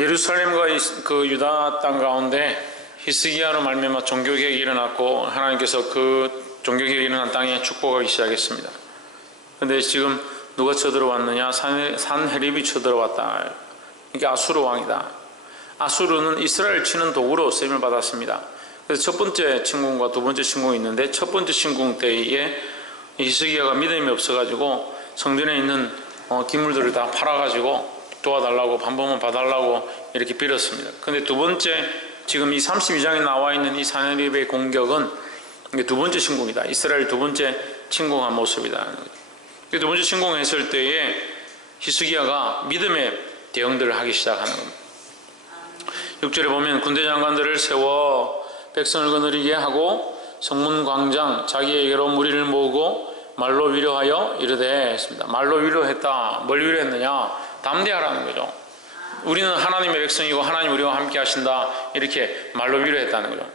예루살렘과 그 유다 땅 가운데 히스기야로 말미암아 종교개혁이 일어났고 하나님께서 그 종교개혁이 일어난 땅에 축복하기 시작했습니다. 그런데 지금 누가 쳐들어왔느냐? 산헤립이 쳐들어왔다. 이게 아수르 왕이다. 아수르는 이스라엘 치는 도구로 쓰임을 받았습니다. 그래서 첫 번째 침공과 두 번째 침공이 있는데 첫 번째 침공 때에 히스기야가 믿음이 없어가지고 성전에 있는 기물들을 다 팔아가지고 도와달라고 반복만 봐달라고 이렇게 빌었습니다. 그런데 두 번째 지금 이 32장에 나와 있는 이 산헤립의 공격은 두 번째 침공이다. 이스라엘 두 번째 침공한 모습이다. 두 번째 침공했을 때에 히스기야가 믿음의 대응들을 하기 시작하는 겁니다. 6절에 보면 군대 장관들을 세워 백성을 거느리게 하고 성문 광장 자기에게로 무리를 모으고 말로 위로하여 이르되 했습니다. 말로 위로했다. 뭘 위로했느냐? 담대하라는 거죠. 우리는 하나님의 백성이고 하나님 우리와 함께 하신다. 이렇게 말로 위로했다는 거죠.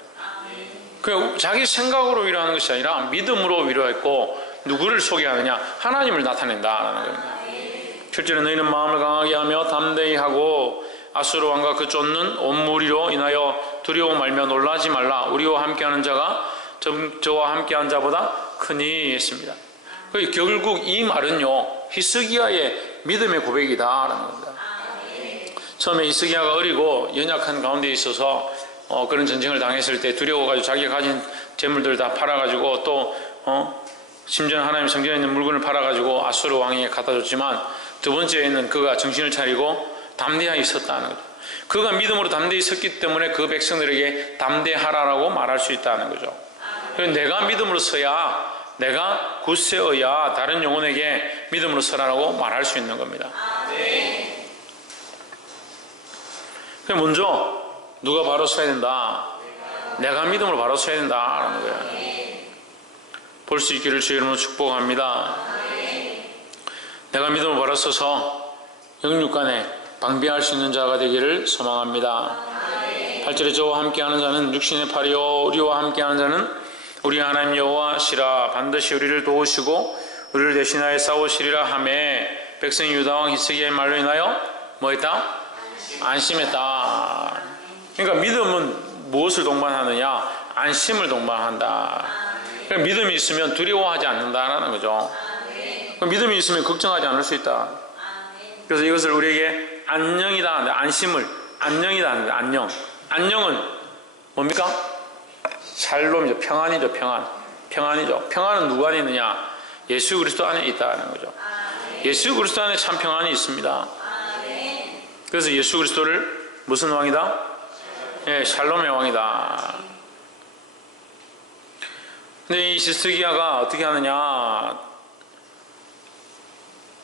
그 자기 생각으로 위로하는 것이 아니라 믿음으로 위로했고 누구를 소개하느냐? 하나님을 나타낸다라는 겁니다. 실제로 너희는 마음을 강하게 하며 담대히 하고 아수르 왕과 그 쫓는 온 무리로 인하여 두려워 말며 놀라지 말라. 우리와 함께하는 자가 저와 함께한 자보다 크니 했습니다. 결국 이 말은요 히스기야의 믿음의 고백이다라는 겁니다. 처음에 히스기야가 어리고 연약한 가운데 있어서 그런 전쟁을 당했을 때 두려워가지고 자기가 가진 재물들 다 팔아가지고 또 심지어 하나님 성전에 있는 물건을 팔아가지고 아수르 왕에게 갖다 줬지만 두 번째에는 그가 정신을 차리고 담대하게 섰다는 거죠. 그가 믿음으로 담대히 섰기 때문에 그 백성들에게 담대하라라고 말할 수 있다는 거죠. 그래서 내가 믿음으로 서야, 내가 굳세어야 다른 영혼에게 믿음으로 서라라고 말할 수 있는 겁니다. 먼저 누가 바로 서야 된다? 내가 믿음으로 바로 서야 된다라는 거예요. 볼 수 있기를 주의 이름으로 축복합니다. 내가 믿음으로 바로 서서 영육간에 방비할 수 있는 자가 되기를 소망합니다. 8절에 저와 함께하는 자는 육신의 팔이요 우리와 함께하는 자는 우리 하나님 여호와시라. 반드시 우리를 도우시고 우리를 대신하여 싸우시리라 하매 백성이 유다왕 히스기야의 말로 인하여 뭐했다? 안심했다. 그러니까 믿음은 무엇을 동반하느냐? 안심을 동반한다. 그러니까 믿음이 있으면 두려워하지 않는다라는 거죠. 믿음이 있으면 걱정하지 않을 수 있다. 그래서 이것을 우리에게 안녕이다, 안심을 안녕이다 하는데 안녕. 안녕은 뭡니까? 샬롬이죠. 평안이죠. 평안이죠. 평안은 누구 안에 있느냐? 예수 그리스도 안에 있다는 거죠. 예수 그리스도 안에 참 평안이 있습니다. 그래서 예수 그리스도를 무슨 왕이다? 예, 샬롬의 왕이다. 근데 이 히스기야가 어떻게 하느냐?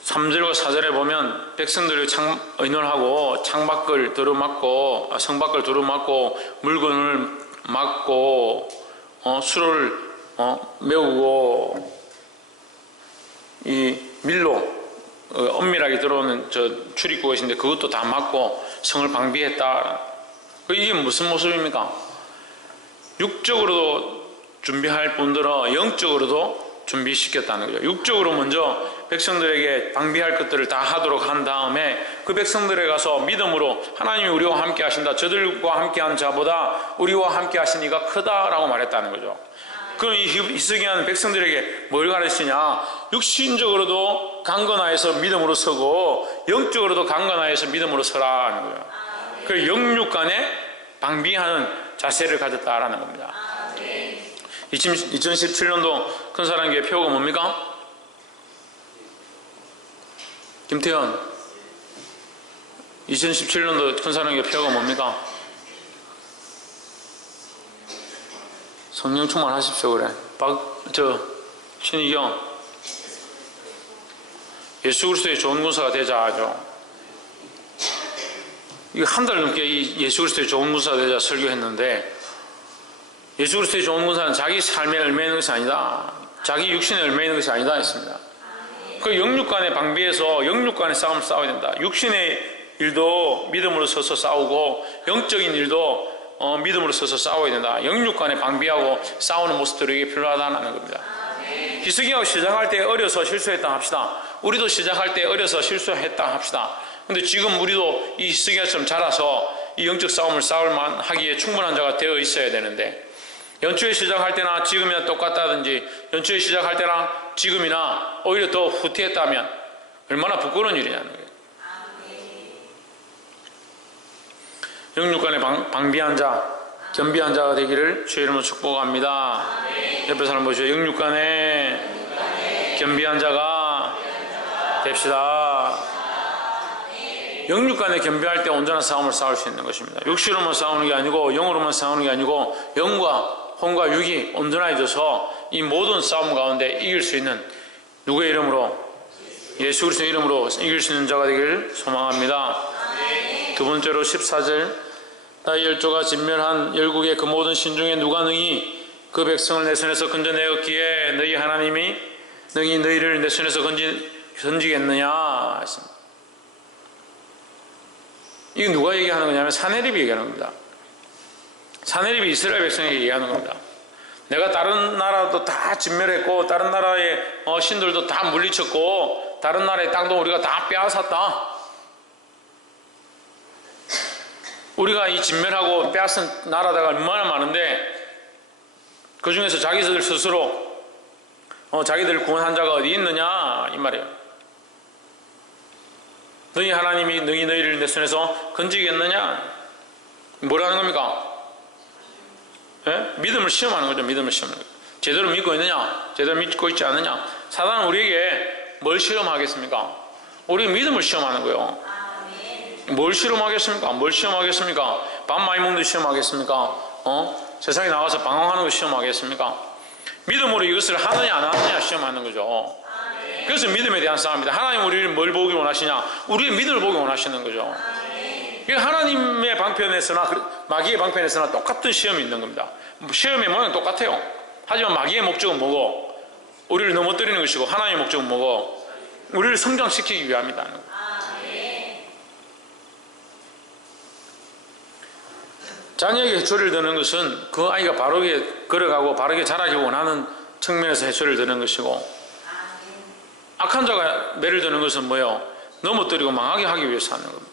3절과 4절에 보면 백성들이 의논하고 창밖을 두루막고 성밖을 두루막고 물건을 막고 수로를 메우고 이 밀로 엄밀하게 들어오는 저 출입구가 있는데 그것도 다 막고 성을 방비했다. 이게 무슨 모습입니까? 육적으로도 준비할 뿐더러 영적으로도 준비시켰다는 거죠. 육적으로 먼저 백성들에게 방비할 것들을 다 하도록 한 다음에 그 백성들에 가서 믿음으로 하나님이 우리와 함께 하신다. 저들과 함께한 자보다 우리와 함께 하신 이가 크다라고 말했다는 거죠. 그럼 이 히스기야는 백성들에게 뭘 가르치냐? 육신적으로도 강건하여서 믿음으로 서고 영적으로도 강건하여서 믿음으로 서라는 거예요. 그 영육 간에 방비하는 자세를 가졌다라는 겁니다. 2017년도 큰 사랑교회 표어가 뭡니까? 김태현 2017년도 큰 사랑교회 표어가 뭡니까? 성령 충만하십시오. 그래. 신희경 예수 그리스도의 좋은 군사가 되자 하죠. 이거 한 달 넘게 이 예수 그리스도의 좋은 군사가 되자 설교했는데 예수 그리스도의 좋은 군사는 자기 삶에 얽매이는 것이 아니다. 자기 육신에 얽매이는 것이 아니다 했습니다. 그 영육 간의 방비에서 영육 간의 싸움을 싸워야 된다. 육신의 일도 믿음으로 서서 싸우고 영적인 일도 믿음으로 서서 싸워야 된다. 영육 간에 방비하고 싸우는 모습들이 필요하다는 겁니다. 히스기야가 시작할 때 어려서 실수했다 합시다. 우리도 시작할 때 어려서 실수했다 합시다. 근데 지금 우리도 이 히스기야처럼 자라서 이 영적 싸움을 싸울만 하기에 충분한 자가 되어 있어야 되는데, 연초에 시작할 때나 지금이나 똑같다든지 연초에 시작할 때나 지금이나 오히려 더 후퇴했다면 얼마나 부끄러운 일이냐는 거예요. 영육간에 방비한 자, 겸비한 자가 되기를 주의 이름으로 축복합니다. 옆에 사람 보시죠. 영육간에 겸비한 자가 됩시다. 영육간에 겸비할 때 온전한 싸움을 싸울 수 있는 것입니다. 육신으로만 싸우는 게 아니고 영으로만 싸우는 게 아니고 영과 혼과 육이 온전해져서 이 모든 싸움 가운데 이길 수 있는, 누구의 이름으로? 예수 그리스도의 이름으로 이길 수 있는 자가 되기를 소망합니다. 두 번째로 14절, 나의 열조가 진멸한 열국의 그 모든 신 중에 누가 능히 그 백성을 내 손에서 건져내었기에 너희 하나님이 능히 너희를 내 손에서 건지겠느냐 했습니다. 이게 누가 얘기하는 거냐면 사내립이 얘기하는 겁니다. 사내립이 이스라엘 백성에게 얘기하는 겁니다. 내가 다른 나라도 다 진멸했고 다른 나라의 신들도 다 물리쳤고 다른 나라의 땅도 우리가 다 빼앗았다. 우리가 이 진멸하고 빼앗은 나라가 얼마나 많은데 그 중에서 자기들 스스로 자기들을 구원한 자가 어디 있느냐 이 말이에요. 너희 하나님이 너희를 내 손에서 건지겠느냐? 뭐라는 겁니까? 예? 믿음을 시험하는 거죠. 믿음을 시험하는 거죠. 제대로 믿고 있느냐? 제대로 믿고 있지 않느냐? 사단은 우리에게 뭘 실험하겠습니까? 우리 믿음을 시험하는 거예요. 뭘 실험하겠습니까? 뭘 시험하겠습니까? 밥 많이 먹는 거 시험하겠습니까? 세상에 나와서 방황하는 거 시험하겠습니까? 믿음으로 이것을 하느냐 안 하느냐 시험하는 거죠. 그래서 믿음에 대한 싸움입니다. 하나님 우리를 뭘 보기 원하시냐? 우리의 믿음을 보기 원하시는 거죠. 하나님의 방편에서나 마귀의 방편에서나 똑같은 시험이 있는 겁니다. 시험의 모양은 똑같아요. 하지만 마귀의 목적은 뭐고? 우리를 넘어뜨리는 것이고 하나님의 목적은 뭐고? 우리를 성장시키기 위함이다. 자녀에게 해초를 드는 것은 그 아이가 바르게 걸어가고 바르게 자라기 원하는 측면에서 해초를 드는 것이고, 악한 자가 매를 드는 것은 뭐예요? 넘어뜨리고 망하게 하기 위해서 하는 겁니다.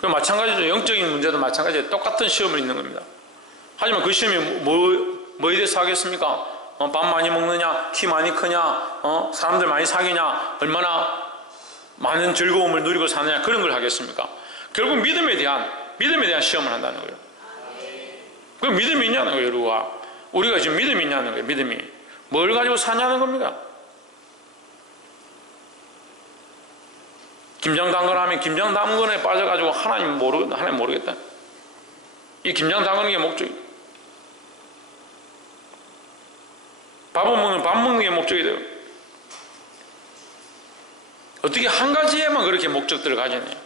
그 마찬가지죠. 영적인 문제도 마찬가지예요. 똑같은 시험을 있는 겁니다. 하지만 그 시험이 뭐에 대해서 하겠습니까? 밥 많이 먹느냐? 키 많이 크냐? 사람들 많이 사귀냐? 얼마나 많은 즐거움을 누리고 사느냐? 그런 걸 하겠습니까? 결국 믿음에 대한 시험을 한다는 거예요. 그 믿음이 있냐는 거예요. 우리가 지금 믿음이 있냐는 거예요. 믿음이 뭘 가지고 사냐는 겁니다. 김장담근 하면 김장담근에 빠져가지고 하나님 모르겠다. 이 김장담근은 게 목적이, 밥 먹는 게 목적이 돼요. 어떻게 한 가지에만 그렇게 목적들을 가지느냐?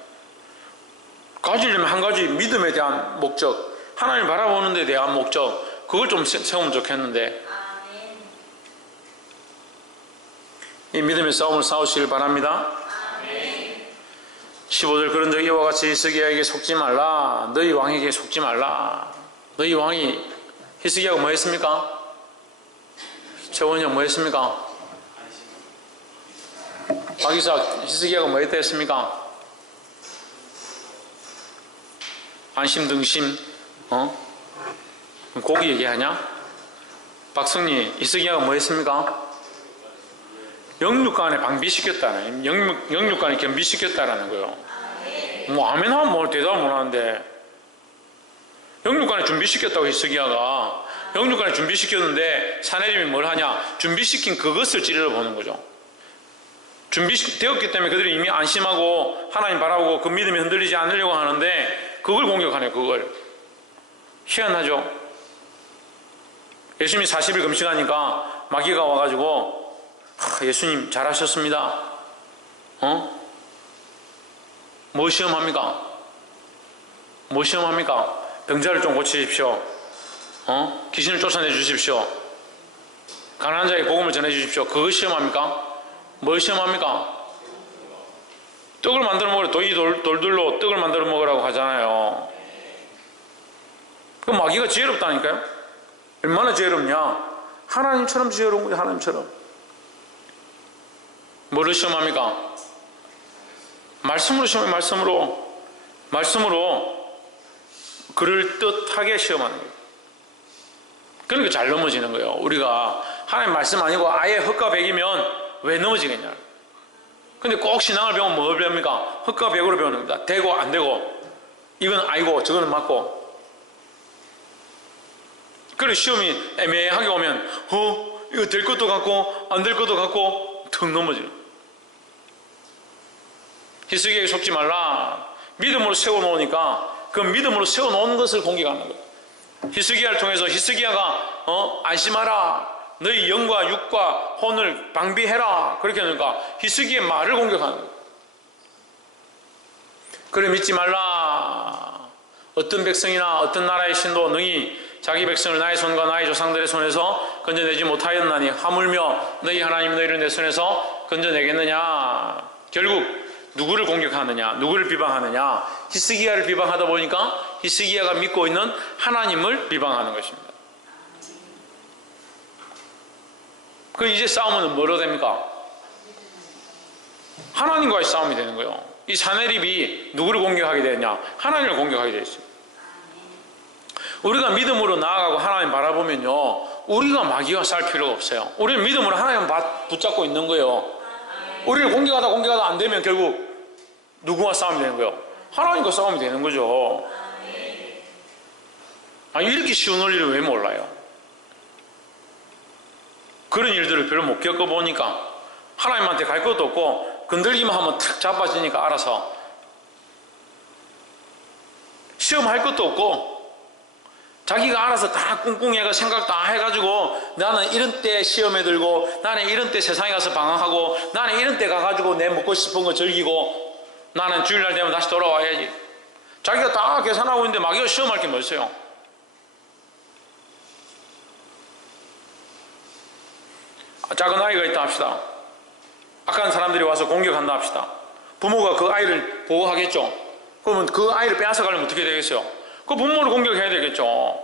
가지려면 한 가지 믿음에 대한 목적, 하나님 바라보는 데 대한 목적, 그걸 좀 세우면 좋겠는데, 이 믿음의 싸움을 싸우시길 바랍니다. 15절, 그런즉 이와 같이 히스기야에게 속지 말라. 너희 왕에게 속지 말라. 너희 왕이 히스기야가 뭐 했습니까? 최원이 형 뭐 했습니까? 박이사 히스기야가 뭐 했다 했습니까? 안심등심 고기 얘기하냐? 박성리 히스기야가 뭐 했습니까? 영육간에 방비시켰다는, 영육간에 겸비시켰다라는 거예요. 뭐 아멘 하면 뭘 대답을 못 하는데, 영육간에 준비시켰다고 히스기야가 영육간에 준비시켰는데 사내림이 뭘 하냐? 준비시킨 그것을 찌르러 보는 거죠. 준비되었기 때문에 그들이 이미 안심하고 하나님 바라보고 그 믿음이 흔들리지 않으려고 하는데 그걸 공격하네요. 그걸. 희한하죠. 예수님이 40일 금식하니까 마귀가 와가지고 예수님 잘하셨습니다. 뭐 시험합니까? 뭐 시험합니까? 병자를 좀 고치십시오. 귀신을 쫓아내 주십시오. 가난한 자에게 복음을 전해 주십시오. 그거 시험합니까? 뭘 시험합니까? 떡을 만들어 먹으라. 이 돌들로 떡을 만들어 먹으라고 하잖아요. 그 마귀가 지혜롭다니까요. 얼마나 지혜롭냐? 하나님처럼 지혜로운 거죠. 하나님처럼. 뭐를 시험합니까? 말씀으로 시험해. 말씀으로 그럴듯하게 시험하는 거예요. 그러니까 잘 넘어지는 거예요. 우리가 하나님 말씀 아니고 아예 흑과 백이면 왜 넘어지겠냐. 근데 꼭 신앙을 배우면 뭘 배웁니까? 흑과 백으로 배우는 겁니다. 되고 안 되고, 이건 아니고 저거는 맞고. 그래 시험이 애매하게 오면 이거 될 것도 같고 안 될 것도 같고 턱 넘어지는. 히스기야에 속지 말라. 믿음으로 세워놓으니까 그 믿음으로 세워놓은 것을 공격하는 거예요. 히스기야를 통해서 히스기야가 안심하라, 너희 영과 육과 혼을 방비해라, 그렇게 하니까 히스기야의 말을 공격하는 거예요. 그래 믿지 말라. 어떤 백성이나 어떤 나라의 신도 능히 자기 백성을 나의 손과 나의 조상들의 손에서 건져내지 못하였나니 하물며 너희 하나님 너희를 내 손에서 건져내겠느냐. 결국 누구를 공격하느냐, 누구를 비방하느냐. 히스기야를 비방하다 보니까 히스기야가 믿고 있는 하나님을 비방하는 것입니다. 그 이제 싸움은 뭐로 됩니까? 하나님과의 싸움이 되는 거예요. 이 사내립이 누구를 공격하게 되느냐? 하나님을 공격하게 되어 있습니다. 우리가 믿음으로 나아가고 하나님 바라보면요, 우리가 마귀와 싸울 필요가 없어요. 우리는 믿음으로 하나님 붙잡고 있는 거예요. 우리를 공격하다 안 되면 결국 누구와 싸움이 되는 거예요? 하나님과 싸움이 되는 거죠. 아니, 이렇게 쉬운 원리를 왜 몰라요? 그런 일들을 별로 못 겪어보니까 하나님한테 갈 것도 없고 건들기만 하면 탁 자빠지니까 알아서 시험할 것도 없고 자기가 알아서 다 꿍꿍해가 생각 다 해가지고 나는 이런 때 시험에 들고 나는 이런 때 세상에 가서 방황하고 나는 이런 때 가가지고 내 먹고 싶은 거 즐기고 나는 주일날 되면 다시 돌아와야지. 자기가 다 계산하고 있는데 마귀가 시험할 게 뭐 있어요? 작은 아이가 있다 합시다. 악한 사람들이 와서 공격한다 합시다. 부모가 그 아이를 보호하겠죠. 그러면 그 아이를 빼앗아가려면 어떻게 되겠어요? 그 부모를 공격해야 되겠죠.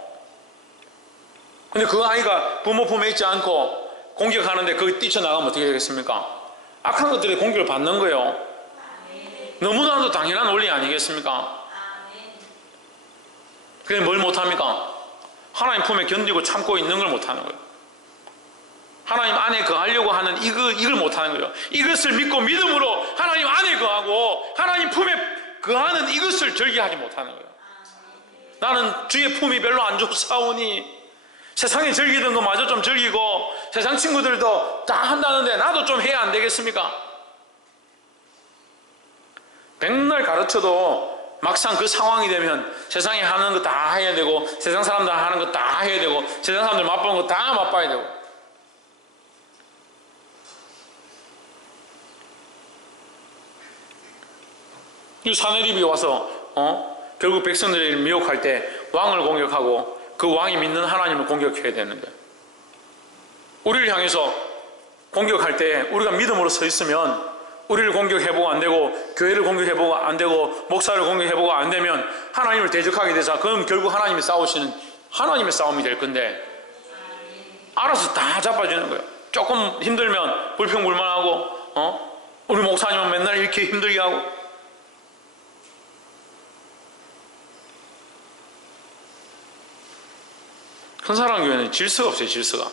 근데 그 아이가 부모 품에 있지 않고 공격하는데 거기 뛰쳐나가면 어떻게 되겠습니까? 악한 것들이 공격을 받는 거예요. 너무나도 당연한 원리 아니겠습니까? 그게 뭘 못합니까? 하나님 품에 견디고 참고 있는 걸 못하는 거예요. 하나님 안에 거하려고 하는 이걸 못하는 거예요. 이것을 믿고 믿음으로 하나님 안에 거하고 하나님 품에 거하는 이것을 즐기하지 못하는 거예요. 나는 주의 품이 별로 안 좋사오니 세상에 즐기던 거 마저 좀 즐기고 세상 친구들도 다 한다는데 나도 좀 해야 안 되겠습니까? 백날 가르쳐도 막상 그 상황이 되면 세상에 하는 거 다 해야 되고 세상 사람들 하는 거 다 해야 되고 세상 사람들 맛보는 거 다 맛봐야 되고. 이 사내립이 와서 결국 백성들을 미혹할 때 왕을 공격하고 그 왕이 믿는 하나님을 공격해야 되는데, 우리를 향해서 공격할 때 우리가 믿음으로 서 있으면 우리를 공격해보고 안 되고 교회를 공격해보고 안 되고 목사를 공격해보고 안 되면 하나님을 대적하게 되자 그럼 결국 하나님이 싸우시는 하나님의 싸움이 될 건데 알아서 다 자빠지는 거예요. 조금 힘들면 불평불만하고 우리 목사님은 맨날 이렇게 힘들게 하고. 큰사랑교회는 질서가 없어요. 질서가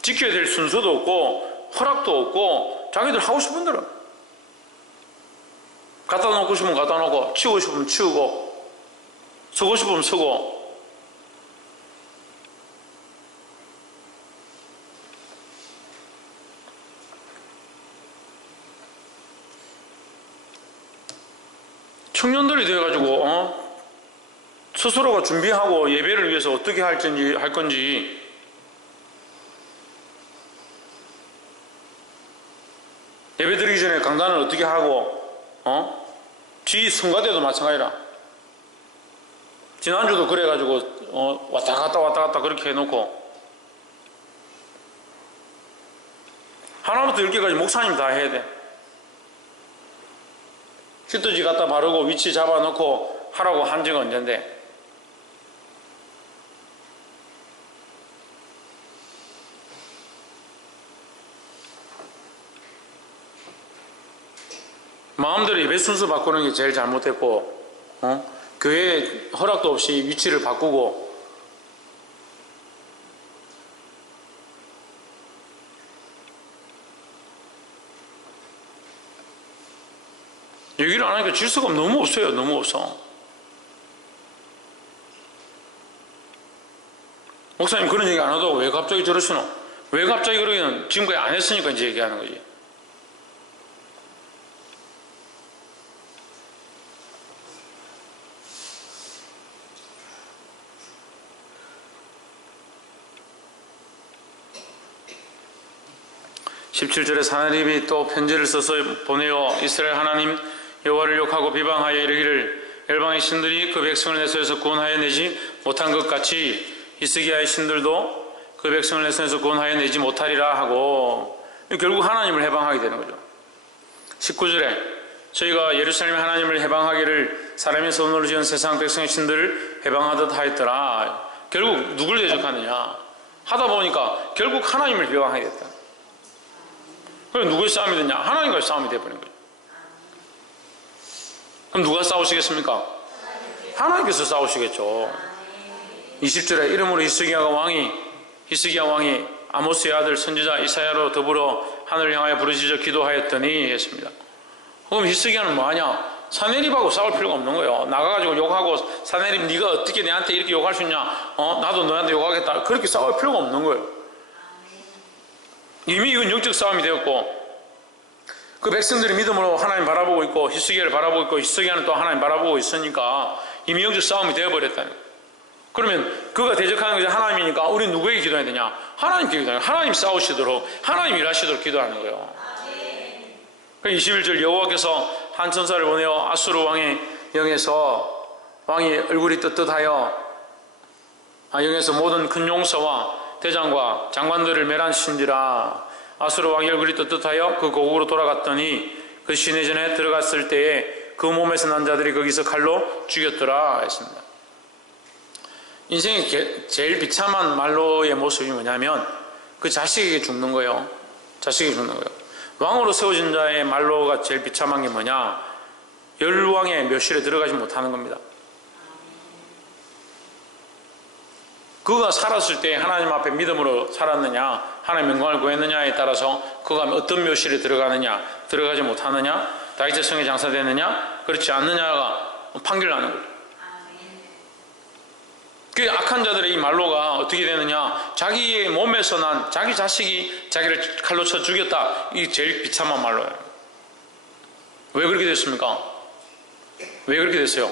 지켜야 될 순서도 없고 허락도 없고 자기들 하고 싶은 대로 갖다 놓고 싶으면 갖다 놓고 치우고 싶으면 치우고 서고 싶으면 서고. 청년들이 돼가지고 스스로가 준비하고 예배를 위해서 어떻게 할 건지 예배 드리기 전에 강단을 어떻게 하고 지 성가대도 마찬가지라. 지난주도 그래가지고 왔다 갔다 그렇게 해놓고 하나부터 10개까지 목사님 다 해야 돼. 휘뚜지 갖다 바르고 위치 잡아놓고 하라고 한 지가 언젠데. 마음대로 예배 순서 바꾸는 게 제일 잘못됐고, 교회 허락도 없이 위치를 바꾸고, 얘기를 안 하니까 질서가 너무 없어요. 너무 없어. 목사님 그런 얘기 안 하도 왜 갑자기 저러시노? 왜 갑자기 그러기는 지금까지 안 했으니까 이제 얘기하는 거지. (17절에) 사나립이 또 편지를 써서 보내어 이스라엘 하나님 여호와를 욕하고 비방하여 이르기를 열방의 신들이 그 백성을 내 손에서 구원하여 내지 못한 것 같이 히스기야의 신들도 그 백성을 내 손에서 구원하여 내지 못하리라 하고, 결국 하나님을 해방하게 되는 거죠. (19절에) 저희가 예루살렘 하나님을 해방하기를 사람의 손으로 지은 세상 백성의 신들을 해방하듯 하였더라. 결국 누굴 대적하느냐 하다 보니까 결국 하나님을 비방하겠다. 그럼 누구의 싸움이 되냐? 하나님과의 싸움이 되어버린 거죠. 그럼 누가 싸우시겠습니까? 하나님께서 싸우시겠죠. 20절에 이름으로 히스기야 왕이 아모스의 아들 선지자 이사야로 더불어 하늘을 향하여 부르짖어 기도하였더니 했습니다. 그럼 히스기야는 뭐하냐? 사내립하고 싸울 필요가 없는 거예요. 나가가지고 욕하고 사내립 네가 어떻게 내한테 이렇게 욕할 수 있냐? 나도 너한테 욕하겠다. 그렇게 싸울 필요가 없는 거예요. 이미 이건 영적 싸움이 되었고, 그 백성들이 믿음으로 하나님 바라보고 있고 히스기야를 바라보고 있고 히스기야는 또 하나님 바라보고 있으니까 이미 영적 싸움이 되어버렸다는 거예요. 그러면 그가 대적하는 것이 하나님이니까 우리는 누구에게 기도해야 되냐? 하나님께 기도해야 돼요. 하나님 싸우시도록, 하나님 일하시도록 기도하는 거예요. 21절 여호와께서 한 천사를 보내어 아수르 왕의 영에서 왕이 얼굴이 떳떳하여 영에서 모든 큰 용서와 대장과 장관들을 멸하신지라. 아수르 왕이 얼굴이 떳떳하여 그 고국으로 돌아갔더니 그 시내전에 들어갔을 때에 그 몸에서 난 자들이 거기서 칼로 죽였더라 했습니다. 인생의 제일 비참한 말로의 모습이 뭐냐면 그 자식에게 죽는 거예요. 자식에게 죽는 거예요. 왕으로 세워진 자의 말로가 제일 비참한 게 뭐냐? 열왕의 묘실에 들어가지 못하는 겁니다. 그가 살았을 때 하나님 앞에 믿음으로 살았느냐, 하나님의 영광을 구했느냐에 따라서 그가 어떤 묘실에 들어가느냐, 들어가지 못하느냐, 다윗의 성에 장사되느냐, 그렇지 않느냐가 판결나는 거예요. 그 악한 자들의 이 말로가 어떻게 되느냐, 자기의 몸에서 난 자기 자식이 자기를 칼로 쳐 죽였다. 이게 제일 비참한 말로예요. 왜 그렇게 됐습니까? 왜 그렇게 됐어요?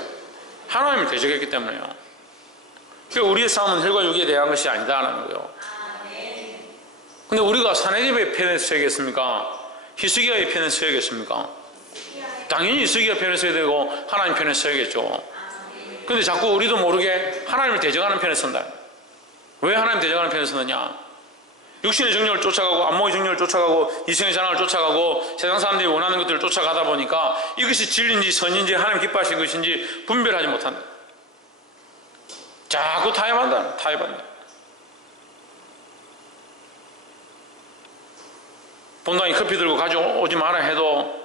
하나님을 대적했기 때문에요. 그러니까 우리의 싸움은 혈과 육에 대한 것이 아니다라는 거예요. 근데 우리가 사내립의 편에 서야겠습니까? 히스기야의 편에 서야겠습니까? 당연히 히스기야 편에 서야 되고 하나님 편에 서야겠죠. 근데 자꾸 우리도 모르게 하나님을 대적하는 편에 선다. 왜 하나님 대적하는 편에 서느냐? 육신의 정욕을 쫓아가고 안목의 정욕을 쫓아가고 이성의 자랑을 쫓아가고 세상 사람들이 원하는 것들을 쫓아가다 보니까 이것이 진리인지 선인지 하나님 기뻐하신 것인지 분별하지 못한다. 자꾸 타협한다. 본당에 커피 들고 가져오지 마라 해도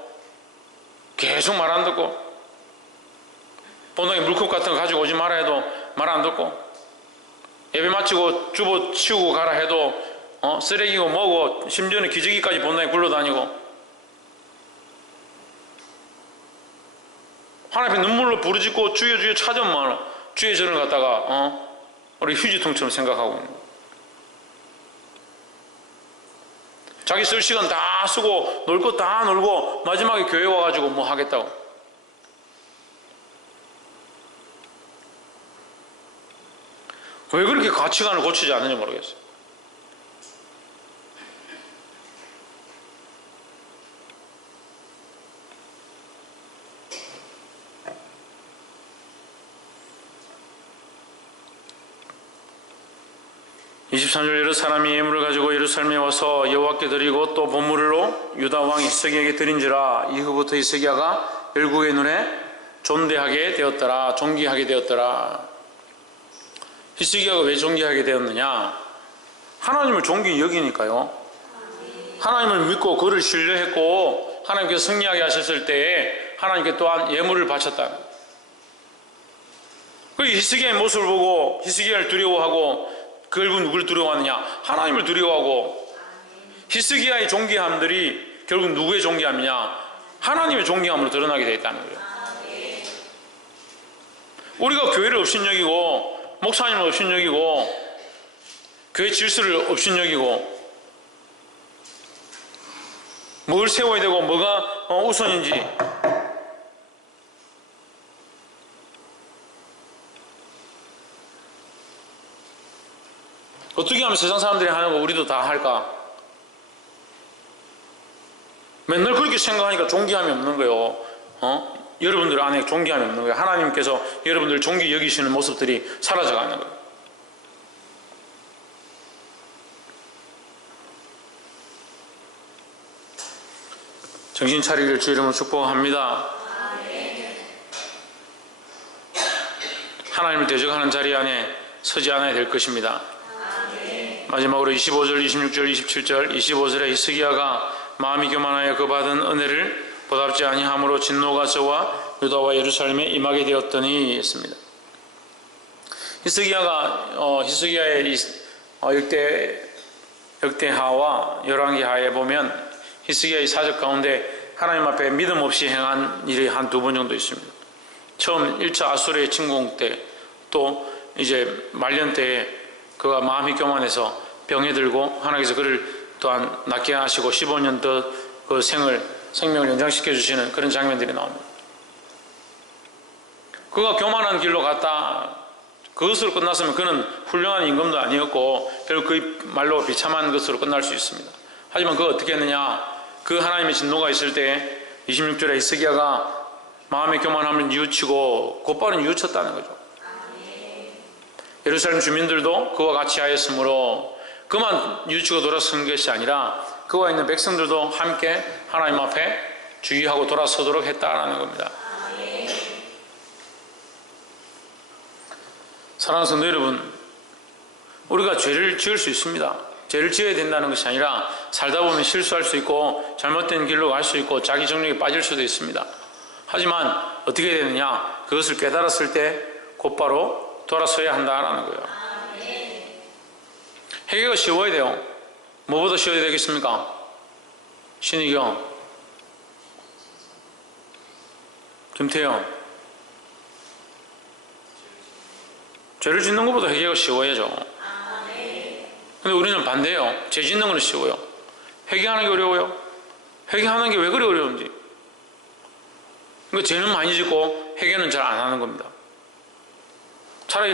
계속 말 안 듣고, 본당에 물컵 같은 거 가지고 오지 마라 해도 말 안 듣고, 예배 마치고 주보 치우고 가라 해도 쓰레기고 뭐고 심지어는 기저귀까지 본당에 굴러다니고, 하나님 앞에 눈물로 부르짖고 주여 찾으면 주의 전을 갖다가 우리 휴지통처럼 생각하고 있는 거예요. 자기 쓸 시간 다 쓰고 놀 거 다 놀고 마지막에 교회 와가지고 뭐 하겠다고. 왜 그렇게 가치관을 고치지 않는지 모르겠어요. (23절) 여러 사람이 예물을 가지고 예루살렘에 와서 여호와께 드리고 또 번물로 유다 왕 히스기야에게 드린지라. 이후부터 히스기야가 열국의 눈에 존대하게 되었더라. 존귀하게 되었더라. 히스기야가 왜 존귀하게 되었느냐? 하나님을 존귀히 여기니까요. 하나님을 믿고 그를 신뢰했고 하나님께서 승리하게 하셨을 때에 하나님께 또한 예물을 바쳤다. 그 히스기야의 모습을 보고 히스기야를 두려워하고 결국 누구를 두려워하느냐? 하나님을 두려워하고. 히스기야의 존귀함들이 결국 누구의 존귀함이냐? 하나님의 존귀함으로 드러나게 되어 있다는 거예요. 우리가 교회를 업신여기고 목사님을 업신여기고 교회 질서를 업신여기고 뭘 세워야 되고 뭐가 우선인지 어떻게 하면 세상 사람들이 하는 거 우리도 다 할까? 맨날 그렇게 생각하니까 존귀함이 없는 거예요. 여러분들 안에 존귀함이 없는 거예요. 하나님께서 여러분들 존귀 여기시는 모습들이 사라져가는 거예요. 정신 차리기를 주 이름으로 축복합니다. 하나님을 대적하는 자리 안에 서지 않아야 될 것입니다. 마지막으로 25절, 26절, 27절 25절에 히스기야가 마음이 교만하여 그 받은 은혜를 보답지 아니함으로 진노가 저와 유다와 예루살렘에 임하게 되었더니 했습니다. 히스기야의 역대하와 열왕기하에 보면 히스기야의 사적 가운데 하나님 앞에 믿음 없이 행한 일이 한 두 번 정도 있습니다. 처음 1차 아수르의 침공 때, 또 이제 말년 때에 그가 마음이 교만해서 병에 들고 하나님께서 그를 또한 낫게 하시고 15년 더 그 생명을 연장시켜 주시는 그런 장면들이 나옵니다. 그가 교만한 길로 갔다 그것으로 끝났으면 그는 훌륭한 임금도 아니었고 결국 그 말로 비참한 것으로 끝날 수 있습니다. 하지만 그가 어떻게 했느냐? 그 하나님의 진노가 있을 때 26절에 히스기야가 마음의 교만함을 뉘우치고 곧바로 뉘우쳤다는 거죠. 예루살렘 주민들도 그와 같이 하였으므로 그만 뉘우치고 돌아선 것이 아니라 그와 있는 백성들도 함께 하나님 앞에 주의하고 돌아서도록 했다라는 겁니다. 사랑하는 성도 여러분, 우리가 죄를 지을 수 있습니다. 죄를 지어야 된다는 것이 아니라 살다 보면 실수할 수 있고 잘못된 길로 갈 수 있고 자기 정력에 빠질 수도 있습니다. 하지만 어떻게 되느냐? 그것을 깨달았을 때 곧바로 돌아서야 한다라는 거예요. 회개가 쉬워야 돼요. 뭐보다 쉬워야 되겠습니까? 신의경, 김태영, 죄를 짓는 것보다 회개가 쉬워야죠. 근데 우리는 반대예요. 죄 짓는 건 쉬워요. 회개하는 게 어려워요. 회개하는 게 왜 그리 어려운지. 그러니까 죄는 많이 짓고 회개는 잘 안 하는 겁니다. 차라리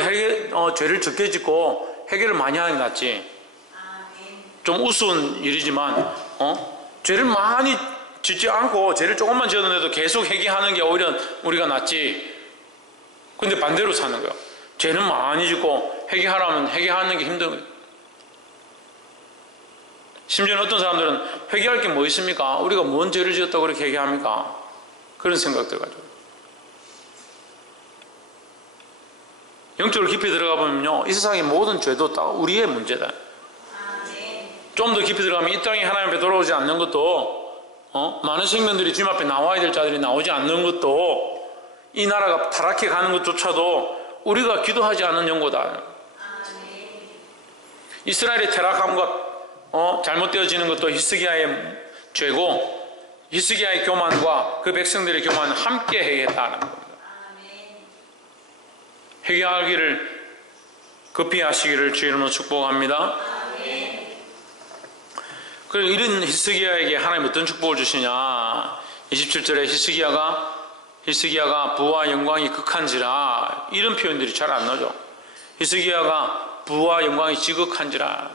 죄를 적게 짓고 회개를 많이 하는 게 낫지. 좀 우스운 일이지만 죄를 많이 짓지 않고 죄를 조금만 지었는데도 계속 회개하는 게 오히려 우리가 낫지. 근데 반대로 사는 거예요. 죄는 많이 짓고 회개하라면 회개하는 게 힘든 거예요. 심지어는 어떤 사람들은 회개할 게 뭐 있습니까? 우리가 뭔 죄를 지었다고 그렇게 회개합니까? 그런 생각들 가지고. 영적으로 깊이 들어가 보면요, 이 세상의 모든 죄도 다 우리의 문제다. 좀 더 깊이 들어가면 이 땅에 하나님 앞에 돌아오지 않는 것도, 많은 생명들이 주님 앞에 나와야 될 자들이 나오지 않는 것도, 이 나라가 타락해 가는 것조차도 우리가 기도하지 않는 연고다. 이스라엘의 타락함과 잘못되어지는 것도 히스기야의 죄고, 히스기야의 교만과 그 백성들의 교만은 함께 회개했다는 겁니다. 회개하기를 급히 하시기를 주 이름으로 축복합니다. 그래서 이런 히스기야에게 하나님 어떤 축복을 주시냐? 27절에 히스기야가 부와 영광이 극한지라, 이런 표현들이 잘 안 나오죠. 히스기야가 부와 영광이 지극한지라.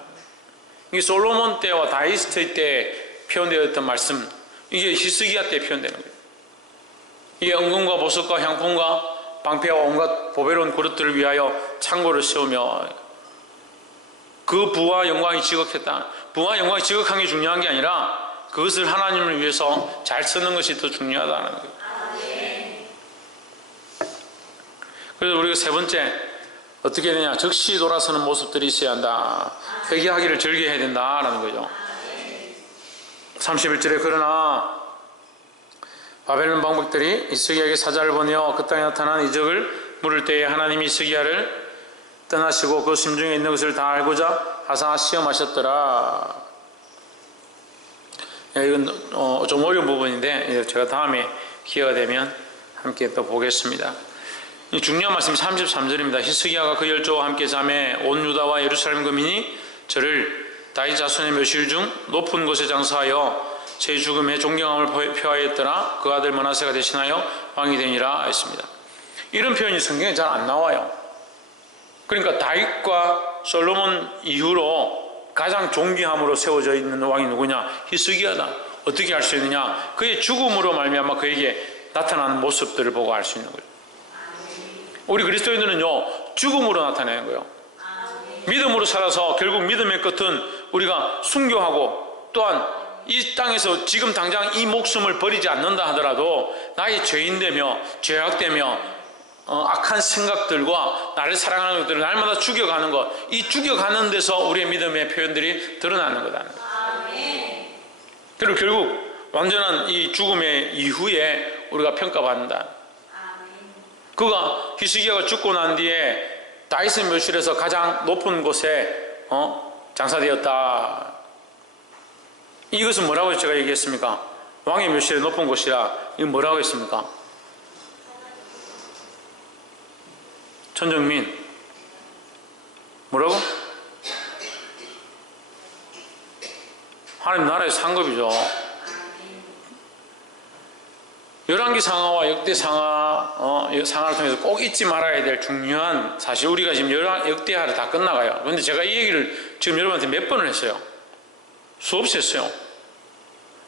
이게 솔로몬 때와 다윗 때 표현되었던 말씀, 이게 히스기야 때 표현되는 거예요. 이게 은금과 보석과 향품과 방패와 온갖 보배로운 그릇들을 위하여 창고를 세우며 그 부와 영광이 지극했다. 부와 영광이 지극한 게 중요한 게 아니라 그것을 하나님을 위해서 잘 쓰는 것이 더 중요하다는 거예요. 그래서 우리가 세 번째 어떻게 되냐? 즉시 돌아서는 모습들이 있어야 한다. 회개하기를 즐겨해야 된다라는 거죠. 31절에 그러나 바벨론 방백들이 히스기야에게 사자를 보내어 그 땅에 나타난 이적을 물을 때에 하나님이 히스기야를 떠나시고 그 심중에 있는 것을 다 알고자 하사 시험하셨더라. 이건 좀 어려운 부분인데 제가 다음에 기회가 되면 함께 또 보겠습니다. 중요한 말씀이 33절입니다. 히스기야가 그 열조와 함께 잠에 온 유다와 예루살렘 거민이 저를 다윗 자손의 묘실 중 높은 곳에 장사하여 제 죽음에 존경함을 표하였더라. 그 아들 므낫세가 대신하여 왕이 되니라 했습니다. 이런 표현이 성경에 잘 안 나와요. 그러니까 다윗과 솔로몬 이후로 가장 존귀함으로 세워져 있는 왕이 누구냐? 히스기야다. 어떻게 알 수 있느냐? 그의 죽음으로 말미암아 그에게 나타나는 모습들을 보고 알 수 있는 거예요. 우리 그리스도인들은요, 죽음으로 나타내는 거예요. 믿음으로 살아서 결국 믿음의 끝은 우리가 순교하고, 또한 이 땅에서 지금 당장 이 목숨을 버리지 않는다 하더라도 나의 죄인되며 죄악되며 악한 생각들과 나를 사랑하는 것들을 날마다 죽여가는 것, 이 죽여가는 데서 우리의 믿음의 표현들이 드러나는 거다. 그리고 결국 완전한 이 죽음의 이후에 우리가 평가받는다. 그가 히스기야가 죽고 난 뒤에 다윗의 묘실에서 가장 높은 곳에 장사되었다. 이것은 뭐라고 제가 얘기했습니까? 왕의 묘실에 높은 곳이라. 이건 뭐라고 했습니까? 천정민 뭐라고? 하나님 나라의 상급이죠. 열왕기 상하와 역대 상하를 통해서 꼭 잊지 말아야 될 중요한 사실, 우리가 지금 역대하를 다 끝나가요. 그런데 제가 이 얘기를 지금 여러분한테 몇 번을 했어요. 수없이 했어요.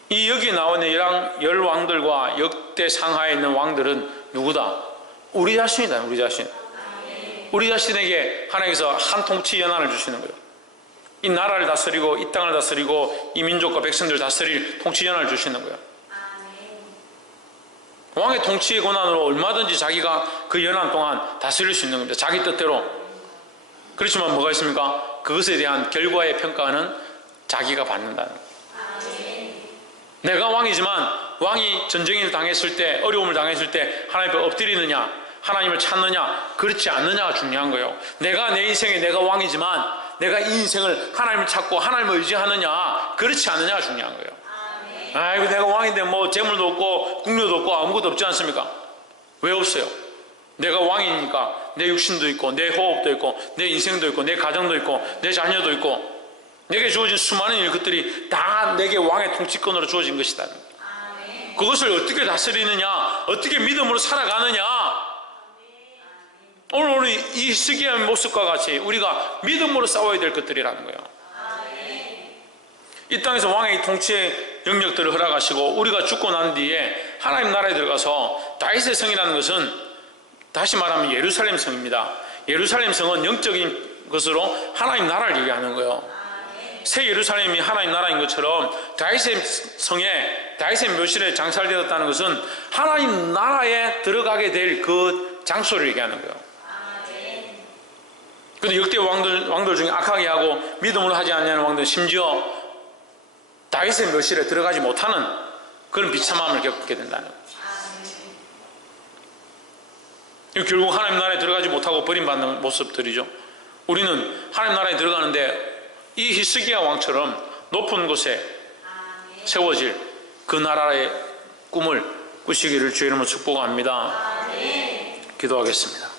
이 여기 나오는 열왕들과 역대 상하에 있는 왕들은 누구다? 우리 자신이다. 우리 자신. 우리 자신에게 하나님께서 한 통치 연한을 주시는 거예요. 이 나라를 다스리고 이 땅을 다스리고 이 민족과 백성들을 다스릴 통치 연한을 주시는 거예요. 왕의 통치의 권한으로 얼마든지 자기가 그 연한 동안 다스릴 수 있는 겁니다. 자기 뜻대로. 그렇지만 뭐가 있습니까? 그것에 대한 결과의 평가는 자기가 받는다는 거예요. 내가 왕이지만 왕이 전쟁을 당했을 때, 어려움을 당했을 때 하나님 앞에 엎드리느냐, 하나님을 찾느냐, 그렇지 않느냐가 중요한 거예요. 내가 내 인생에 내가 왕이지만 내가 이 인생을 하나님을 찾고 하나님을 의지하느냐, 그렇지 않느냐가 중요한 거예요. 아이고 내가 왕인데 뭐 재물도 없고 국료도 없고 아무것도 없지 않습니까? 왜 없어요? 내가 왕이니까 내 육신도 있고 내 호흡도 있고 내 인생도 있고 내 가정도 있고 내 자녀도 있고 내게 주어진 수많은 일것들이 다 내게 왕의 통치권으로 주어진 것이다. 그것을 어떻게 다스리느냐, 어떻게 믿음으로 살아가느냐. 오늘 우리 이 히스기야의 모습과 같이 우리가 믿음으로 싸워야 될 것들이라는 거예요. 이 땅에서 왕의 통치의 영역들을 허락하시고 우리가 죽고 난 뒤에 하나님 나라에 들어가서 다윗의 성이라는 것은 다시 말하면 예루살렘 성입니다. 예루살렘 성은 영적인 것으로 하나님 나라를 얘기하는 거예요. 새 예루살렘이 하나님 나라인 것처럼 다윗의 성에, 다윗의 묘실에 장살되었다는 것은 하나님 나라에 들어가게 될 그 장소를 얘기하는 거예요. 그런데 역대 왕들 중에 악하게 하고 믿음으로 하지 않냐는 왕들은 심지어 다윗의 묘실에 들어가지 못하는 그런 비참함을 겪게 된다는 거예요. 결국 하나님 나라에 들어가지 못하고 버림받는 모습들이죠. 우리는 하나님 나라에 들어가는데 이 히스기야 왕처럼 높은 곳에 세워질 그 나라의 꿈을 꾸시기를 주의 이름으로 축복합니다. 기도하겠습니다.